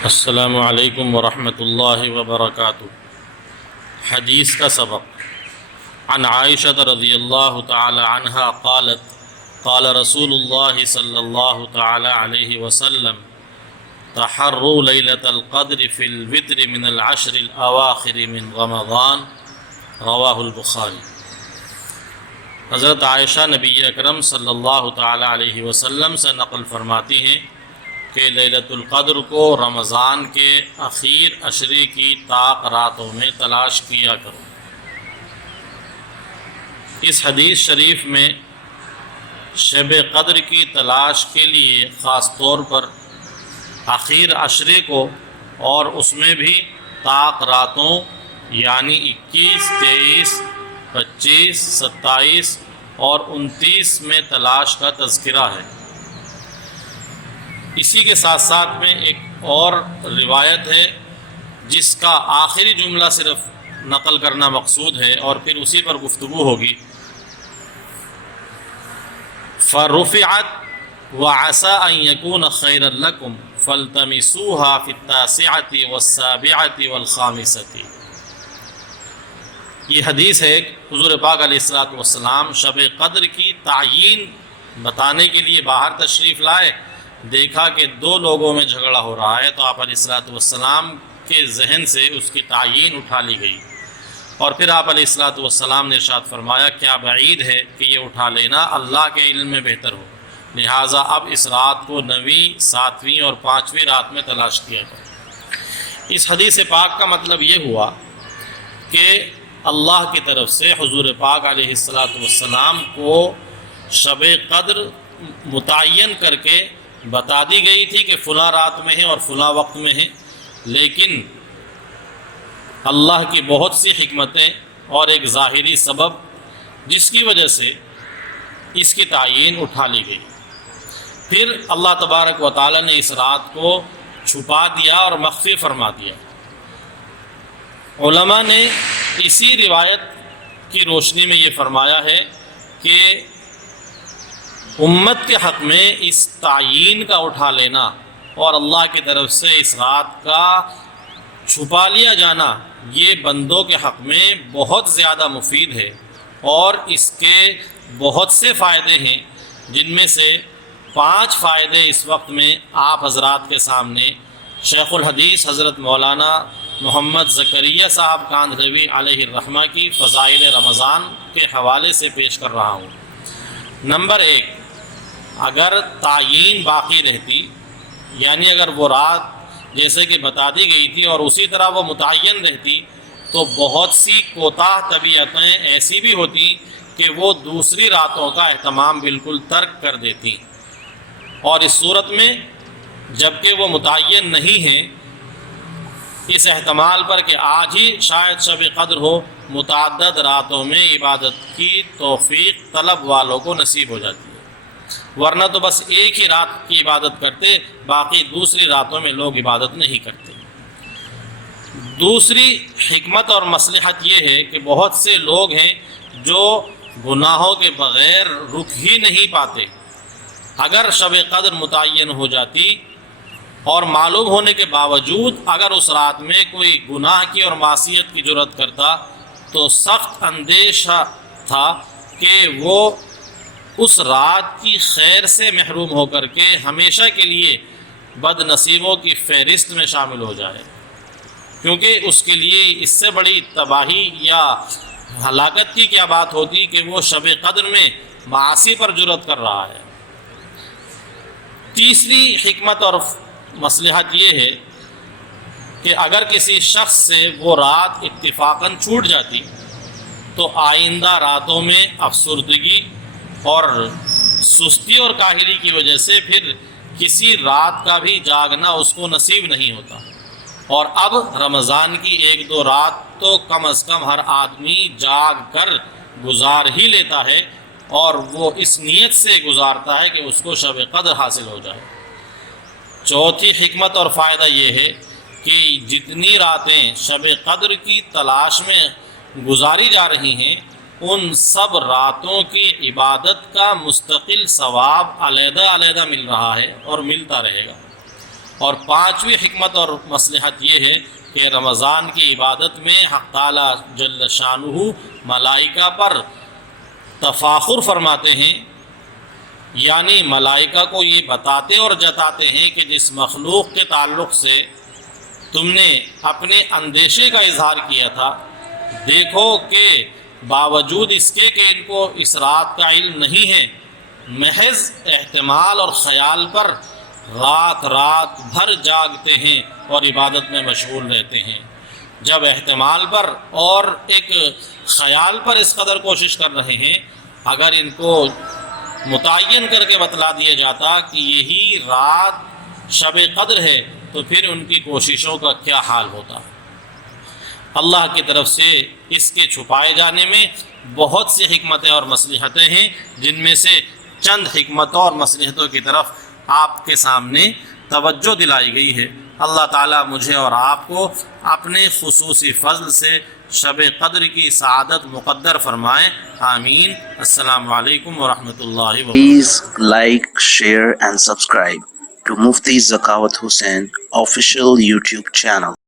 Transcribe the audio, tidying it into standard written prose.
السلام علیکم ورحمۃ اللہ وبرکاتہ۔ حدیث کا سبق۔ عن عائشہ رضی اللہ تعالی عنہا قالت قال رسول اللہ صلی اللہ تعالی علیہ وسلم تحروا لیلۃ القدر فی الوتر من العشر الاواخر من رمضان، رواہ البخاری۔ حضرت عائشہ نبی اکرم صلی اللہ تعالی علیہ وسلم سے نقل فرماتی ہیں کہ لیلۃ القدر کو رمضان کے اخیر عشرے کی طاق راتوں میں تلاش کیا کرو۔ اس حدیث شریف میں شب قدر کی تلاش کے لیے خاص طور پر اخیر عشرے کو اور اس میں بھی طاق راتوں یعنی 21، 23، 25، 27 اور 29 میں تلاش کا تذکرہ ہے۔ اسی کے ساتھ ساتھ میں ایک اور روایت ہے جس کا آخری جملہ صرف نقل کرنا مقصود ہے اور پھر اسی پر گفتگو ہوگی۔ فَرُفِعَتْ وَعَسَىٰ أَن يَكُونَ خَيْرًا لَكُمْ فَالْتَمِسُوهَا فِي التَّاسِعَةِ وَالسَّابِعَةِ وَالْخَامِسَةِ۔ یہ حدیث ہے حضور پاک علیہ الصلوۃ والسلام شب قدر کی تعیین بتانے کے لیے باہر تشریف لائے، دیکھا کہ دو لوگوں میں جھگڑا ہو رہا ہے تو آپ علیہ الصلوۃ والسلام کے ذہن سے اس کی تعیین اٹھا لی گئی، اور پھر آپ علیہ الصلوۃ والسلام نے ارشاد فرمایا کیا بعید ہے کہ یہ اٹھا لینا اللہ کے علم میں بہتر ہو، لہٰذا اب اس رات کو 9ویں، 7ویں اور 5ویں رات میں تلاش کیا جائے۔ اس حدیث پاک کا مطلب یہ ہوا کہ اللہ کی طرف سے حضور پاک علیہ الصلوۃ والسلام کو شب قدر متعین کر کے بتا دی گئی تھی کہ فلاں رات میں ہے اور فلاں وقت میں ہے، لیکن اللہ کی بہت سی حکمتیں اور ایک ظاہری سبب جس کی وجہ سے اس کی تعیین اٹھا لی گئی۔ پھر اللہ تبارک و تعالی نے اس رات کو چھپا دیا اور مخفی فرما دیا۔ علماء نے اسی روایت کی روشنی میں یہ فرمایا ہے کہ امت کے حق میں اس تعیین کا اٹھا لینا اور اللہ کی طرف سے اس رات کا چھپا لیا جانا یہ بندوں کے حق میں بہت زیادہ مفید ہے، اور اس کے بہت سے فائدے ہیں، جن میں سے 5 فائدے اس وقت میں آپ حضرات کے سامنے شیخ الحدیث حضرت مولانا محمد زکریا صاحب کاندھلوی علیہ الرحمہ کی فضائل رمضان کے حوالے سے پیش کر رہا ہوں۔ نمبر 1، اگر تعیین باقی رہتی، یعنی اگر وہ رات جیسے کہ بتا دی گئی تھی اور اسی طرح وہ متعین رہتی، تو بہت سی کوتاہ طبیعتیں ایسی بھی ہوتی کہ وہ دوسری راتوں کا اہتمام بالکل ترک کر دیتی، اور اس صورت میں جب کہ وہ متعین نہیں ہیں، اس احتمال پر کہ آج ہی شاید شب قدر ہو، متعدد راتوں میں عبادت کی توفیق طلب والوں کو نصیب ہو جاتی ہے، ورنہ تو بس ایک ہی رات کی عبادت کرتے، باقی دوسری راتوں میں لوگ عبادت نہیں کرتے۔ دوسری حکمت اور مصلحت یہ ہے کہ بہت سے لوگ ہیں جو گناہوں کے بغیر رک ہی نہیں پاتے۔ اگر شب قدر متعین ہو جاتی اور معلوم ہونے کے باوجود اگر اس رات میں کوئی گناہ کی اور معصیت کی جرات کرتا تو سخت اندیشہ تھا کہ وہ اس رات کی خیر سے محروم ہو کر کے ہمیشہ کے لیے بد نصیبوں کی فہرست میں شامل ہو جائے، کیونکہ اس کے لیے اس سے بڑی تباہی یا ہلاکت کی کیا بات ہوتی کہ وہ شب قدر میں معاصی پر جرات کر رہا ہے۔ تیسری حکمت اور مصلحت یہ ہے کہ اگر کسی شخص سے وہ رات اتفاقاً چھوٹ جاتی تو آئندہ راتوں میں افسردگی اور سستی اور کاہلی کی وجہ سے پھر کسی رات کا بھی جاگنا اس کو نصیب نہیں ہوتا، اور اب رمضان کی 1-2 رات تو کم از کم ہر آدمی جاگ کر گزار ہی لیتا ہے، اور وہ اس نیت سے گزارتا ہے کہ اس کو شب قدر حاصل ہو جائے۔ چوتھی حکمت اور فائدہ یہ ہے کہ جتنی راتیں شب قدر کی تلاش میں گزاری جا رہی ہیں، ان سب راتوں کی عبادت کا مستقل ثواب علیحدہ علیحدہ مل رہا ہے اور ملتا رہے گا۔ اور پانچویں حکمت اور مصلحت یہ ہے کہ رمضان کی عبادت میں حق تعالیٰ جل شانہ ملائکہ پر تفاخر فرماتے ہیں، یعنی ملائکہ کو یہ بتاتے اور جتاتے ہیں کہ جس مخلوق کے تعلق سے تم نے اپنے اندیشے کا اظہار کیا تھا، دیکھو کہ باوجود اس کے کہ ان کو اس رات کا علم نہیں ہے، محض احتمال اور خیال پر رات رات بھر جاگتے ہیں اور عبادت میں مشغول رہتے ہیں۔ جب احتمال پر اور ایک خیال پر اس قدر کوشش کر رہے ہیں، اگر ان کو متعین کر کے بتلا دیا جاتا کہ یہی رات شب قدر ہے تو پھر ان کی کوششوں کا کیا حال ہوتا۔ اللہ کی طرف سے اس کے چھپائے جانے میں بہت سی حکمتیں اور مصلحتیں ہیں، جن میں سے چند حکمتوں اور مصلحتوں کی طرف آپ کے سامنے توجہ دلائی گئی ہے۔ اللہ تعالیٰ مجھے اور آپ کو اپنے خصوصی فضل سے شب قدر کی سعادت مقدر فرمائے، آمین۔ السلام علیکم ورحمۃ اللہ وبرکاتہ۔ Please like, share and subscribe to Mufti Zakawat Hussain official YouTube channel.